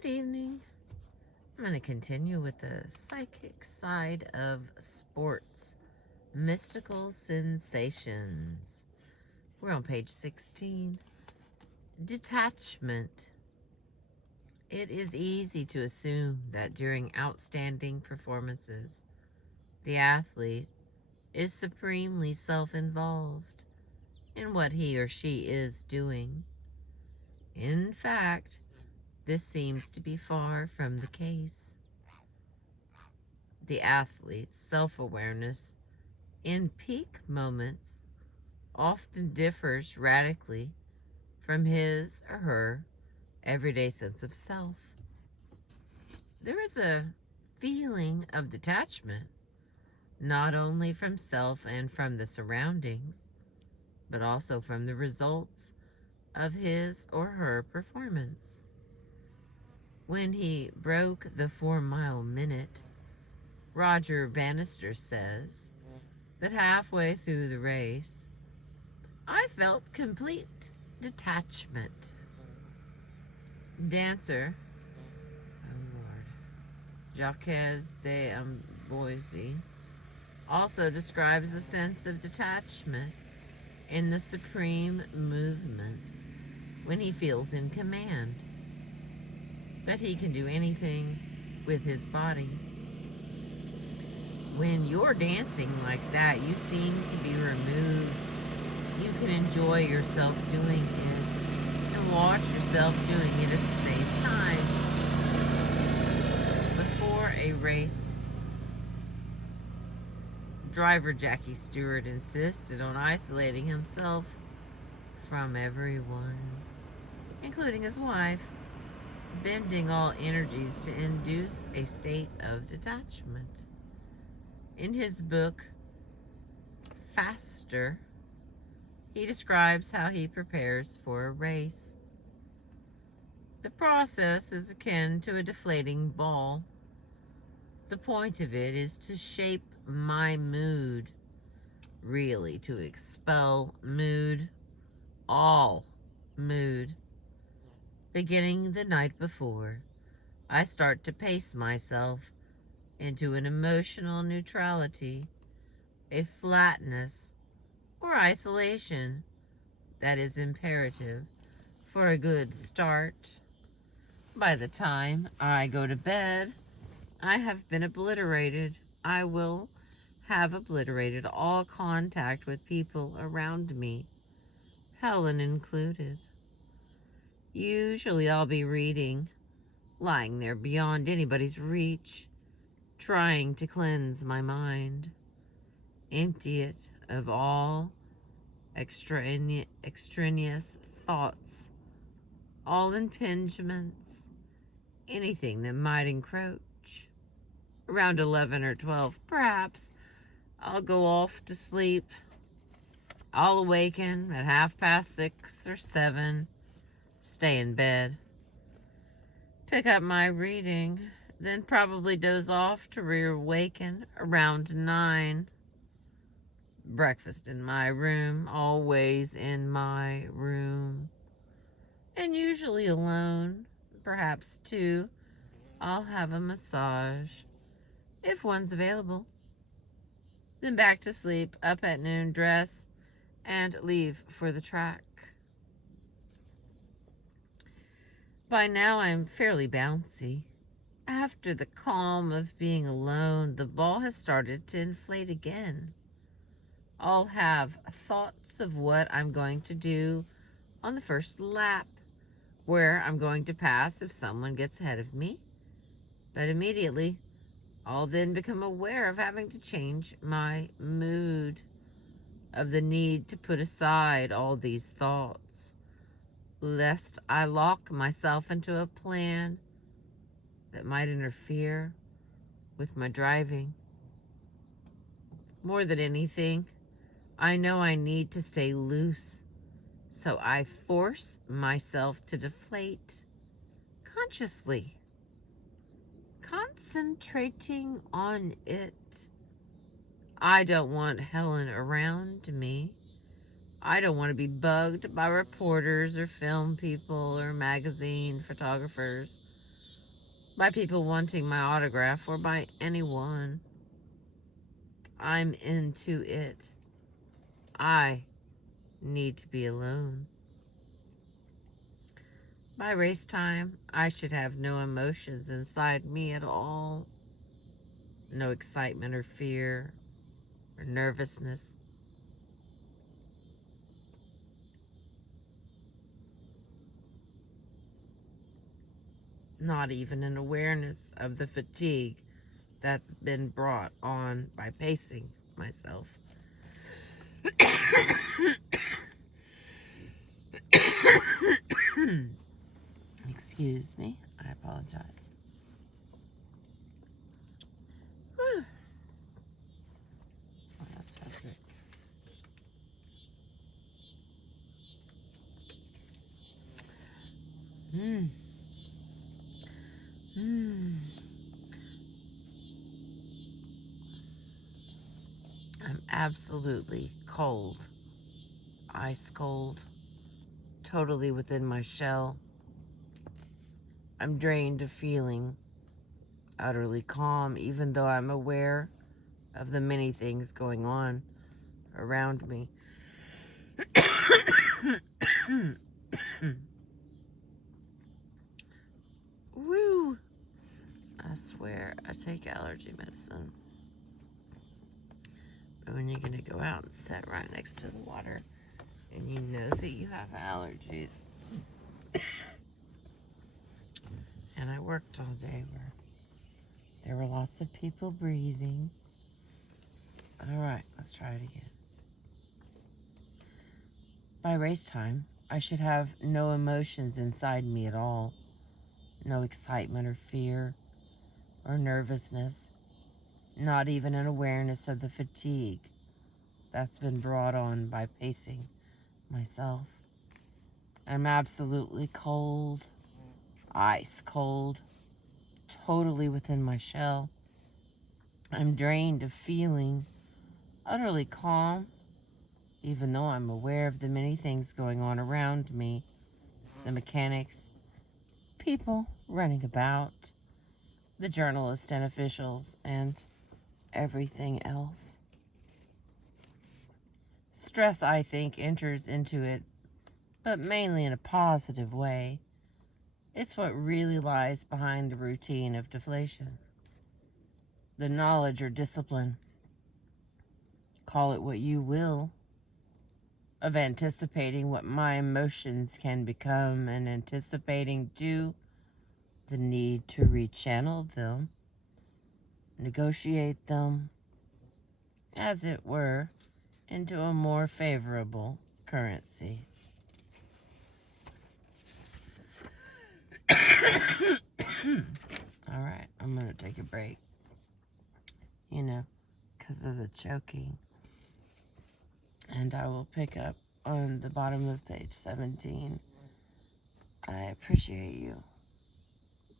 Good evening. I'm going to continue with the psychic side of sports, mystical sensations. We're on page 16. Detachment. It is easy to assume that during outstanding performances, the athlete is supremely self-involved in what he or she is doing. In fact, this seems to be far from the case. The athlete's self-awareness in peak moments often differs radically from his or her everyday sense of self. There is a feeling of detachment, not only from self and from the surroundings, but also from the results of his or her performance. When he broke the 4-mile minute, Roger Bannister says that halfway through the race, I felt complete detachment. Dancer, oh Lord, Jacques de Amboise also describes a sense of detachment in the supreme movements when he feels in command, that he can do anything with his body. When you're dancing like that, you seem to be removed. You can enjoy yourself doing it and watch yourself doing it at the same time. Before a race, driver Jackie Stewart insisted on isolating himself from everyone, including his wife, bending all energies to induce a state of detachment. In his book, Faster, he describes how he prepares for a race. The process is akin to a deflating ball. The point of it is to shape my mood, really, to expel mood, all mood. Beginning the night before, I start to pace myself into an emotional neutrality, a flatness or isolation that is imperative for a good start. By the time I go to bed, I have been obliterated. I will have obliterated all contact with people around me, Helen included. Usually I'll be reading, lying there beyond anybody's reach, trying to cleanse my mind, empty it of all extraneous thoughts, all impingements, anything that might encroach. Around 11 or 12, perhaps, I'll go off to sleep. I'll awaken at 6:30 or 7, stay in bed, pick up my reading, then probably doze off to reawaken around 9. Breakfast in my room, always in my room, and usually alone, perhaps 2. I'll have a massage, if one's available. Then back to sleep, up at noon, dress, and leave for the track. By now I'm fairly bouncy. After the calm of being alone, the ball has started to inflate again. I'll have thoughts of what I'm going to do on the first lap, where I'm going to pass if someone gets ahead of me. But immediately, I'll then become aware of having to change my mood, of the need to put aside all these thoughts, lest I lock myself into a plan that might interfere with my driving. More than anything, I know I need to stay loose, so I force myself to deflate consciously, concentrating on it. I don't want Helen around me. I don't want to be bugged by reporters or film people or magazine photographers. by people wanting my autograph or by anyone. I'm into it. I need to be alone. By race time, I should have no emotions inside me at all. No excitement or fear or nervousness. Not even an awareness of the fatigue that's been brought on by pacing myself. Excuse me, I apologize. Whew. Oh, that's so good. Mm. Mm. I'm absolutely cold, ice cold, totally within my shell. I'm drained of feeling utterly calm, even though I'm aware of the many things going on around me. Woo! I swear, I take allergy medicine. But when you're going to go out and sit right next to the water and you know that you have allergies. And I worked all day where there were lots of people breathing. All right, let's try it again. By race time, I should have no emotions inside me at all. No excitement or fear or nervousness. Not even an awareness of the fatigue that's been brought on by pacing myself. I'm absolutely cold, ice cold, totally within my shell. I'm drained of feeling utterly calm, even though I'm aware of the many things going on around me, the mechanics, people running about, the journalists and officials, and everything else. Stress, I think, enters into it, but mainly in a positive way. It's what really lies behind the routine of deflation. The knowledge or discipline, call it what you will, of anticipating what my emotions can become and anticipating too the need to rechannel them, negotiate them, as it were, into a more favorable currency. All right, I'm going to take a break, because of the choking. And I will pick up on the bottom of page 17. I appreciate you.